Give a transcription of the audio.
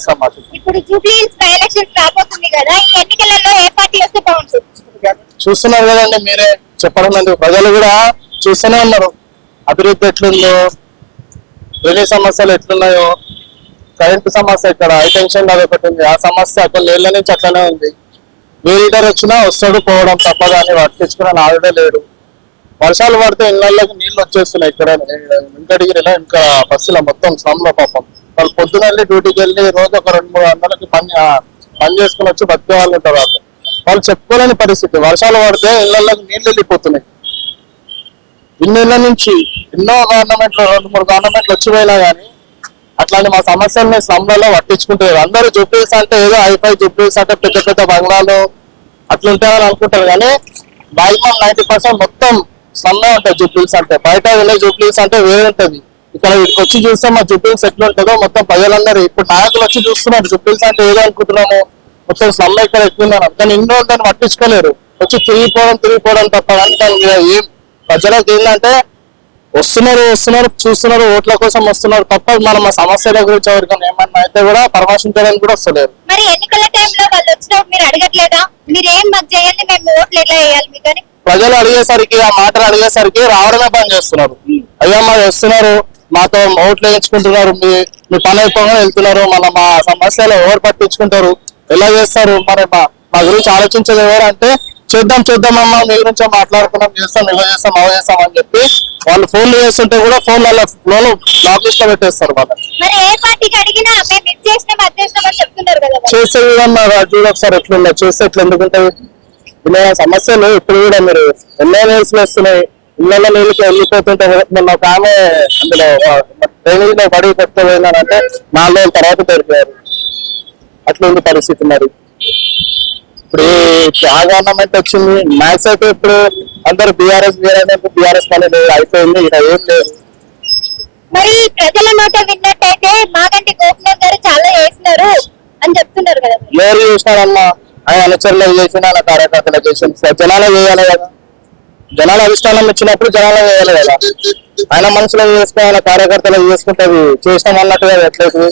వస్తాం మా చుట్టూ. ఇప్పుడు జూబ్లీ హిల్స్ బై ఎలక్షన్స్ రాబోతుంది కదా ఈ ఎన్నికలలో ఏ పార్టీ వస్తే బాగుంటుంది? చూస్తున్నారు కదండి మీరే చెప్పడం లేదు. ప్రజలు కూడా చూస్తూనే ఉన్నారు. అభివృద్ధి ఎట్లుందో రిలీ సమస్యలు ఎట్లున్నాయో కరెంటు సమస్య ఇక్కడ హై టెన్షన్ అదొకటి ఉంది. ఆ సమస్య కొన్ని ఏళ్ళ నుంచి అట్లనే ఉంది. లీడర్ వచ్చినా వస్తాడు పోవడం తప్ప కానీ పట్టించుకున్న నాలుడే లేడు. వర్షాలు పడితే ఇళ్ళకి నీళ్ళు వచ్చేస్తున్నాయి ఇక్కడ వెంకటగిరిలో ఇంకా బస్సులో మొత్తం స్లమ్లో పాపం. వాళ్ళు పొద్దున వెళ్ళి డ్యూటీకి వెళ్ళి రోజు ఒక రెండు మూడు వందలకి పని పని చేసుకుని వచ్చి బతికే వాళ్ళు ఉంటారు వాళ్ళు. వాళ్ళు చెప్పుకోలేని పరిస్థితి. వర్షాలు పడితే ఇళ్ళకి నీళ్ళు వెళ్ళిపోతున్నాయి. ఇన్నేళ్ళ నుంచి ఎన్నో గవర్నమెంట్లు రెండు మూడు గవర్నమెంట్లు వచ్చిపోయినా కానీ అట్లాంటి మా సమస్యల్ని స్లంలలో పట్టించుకుంటారు అందరూ జూబ్లీస్ అంటే ఏదో హైఫై జూబ్లీస్ అంటే పెద్ద పెద్ద బంగ్లాలు అట్లుంటారని అనుకుంటారు కానీ మాక్సిమం నైన్టీ పర్సెంట్ మొత్తం స్లమ్లో ఉంటాయి జూబ్లీస్ అంటే. బయట వెళ్ళే జూబ్లీస్ అంటే వేరే ఉంటుంది. ఇక్కడ వచ్చి చూస్తే మా జూబ్లీస్ ఎట్లుంటుందో మొత్తం ప్రజలందరూ ఇప్పుడు నాయకులు వచ్చి చూస్తున్నారు. జూబ్లీస్ అంటే ఏదో అనుకుంటున్నాము? మొత్తం స్లమ్ ఇక్కడ ఎక్కున్నారు కానీ ఇన్ని రోజులు దాన్ని పట్టించుకోలేరు. వచ్చి తిరిగిపోవడం తిరిగిపోవడం తప్ప కానీ దాని మీద ఏం. ప్రజలకు ఏంటంటే వస్తున్నారు వస్తున్నారు చూస్తున్నారు ఓట్ల కోసం వస్తున్నారు తప్ప మనం ఆ సమస్యల గురించి ఎవరికైనా ఏమన్నా అయితే కూడా పరామర్శించడానికి కూడా వస్తలేరు. మరి ఎన్నికల టైంలో వాళ్ళు వచ్చినప్పుడు మీరు అడగట్లేదా? మీరు ఏం మాకు చేయండి మేము ఓట్లు ఎట్లా వేయాలి మీకు అని ప్రజలు అడిగేసరికి ఆ మాటలు అడిగేసరికి రావడమే పని చేస్తున్నారు. అయ్యా వస్తున్నారు. మాతో ఓట్లు వేయించుకుంటున్నారు. మీ మీ పని అయిపోగానే వెళ్తున్నారు. మన మా సమస్యలు ఎవరు పట్టించుకుంటారు? ఎలా చేస్తారు? మరి మా మా గురించి ఆలోచించేది ఎవరు అంటే చేద్దాం చేద్దాం అమ్మా మీ గురించే మాట్లాడుకున్నాం చేస్తాం ఇలా చేస్తాం అవ చేస్తాం అని చెప్పి వాళ్ళు ఫోన్లు చేస్తుంటే కూడా ఫోన్లలో ఫోన్ బ్లాక్ లిస్ట్లో పెట్టేస్తారు వాళ్ళు మరి. చేసే విధంగా చూడ ఒకసారి ఎట్లుందో చేస్తే ఎట్లా ఎందుకుంటాయి ఇలా సమస్యలు ఇప్పుడు కూడా మీరు ఎన్నో న్యూస్ వస్తున్నాయి ఇళ్ళ నీళ్ళకి వెళ్ళిపోతుంటే మొన్న ఒక ఆమె అందులో ట్రైనింగ్లో పడి పెట్టుకోపోయిందంటే నాలుగు రోజుల తర్వాత దొరికారు అట్లా ఉంది పరిస్థితి మరి. ఇప్పుడు ఆ గవర్నమెంట్ వచ్చింది. మ్యాథ్స్ అయితే ఇప్పుడు అందరు బీఆర్ఎస్ బీఆర్ఎస్ బీఆర్ఎస్ పని అయిపోయింది ఇక్కడ ఏం లేదు. మరి ప్రజల మాట విన్నట్టయితే మాగంటి గోపినాథ్ గారు చాలా చేసినారు అని చెప్తున్నారు కదా. ఎవరు చేసినారన్నా ఆయన అనుచరులు చేసిన కార్యకర్తలు చేసిన జనాలు చేయాలి కదా. జనాల అధిష్టానం ఇచ్చినప్పుడు జనాలు వేయాలి కదా. ఆయన మనసులో చేసుకుని ఆయన కార్యకర్తలు చేసుకుంటే అది చేసినాం అన్నట్టుగా ఎట్లయితుంది?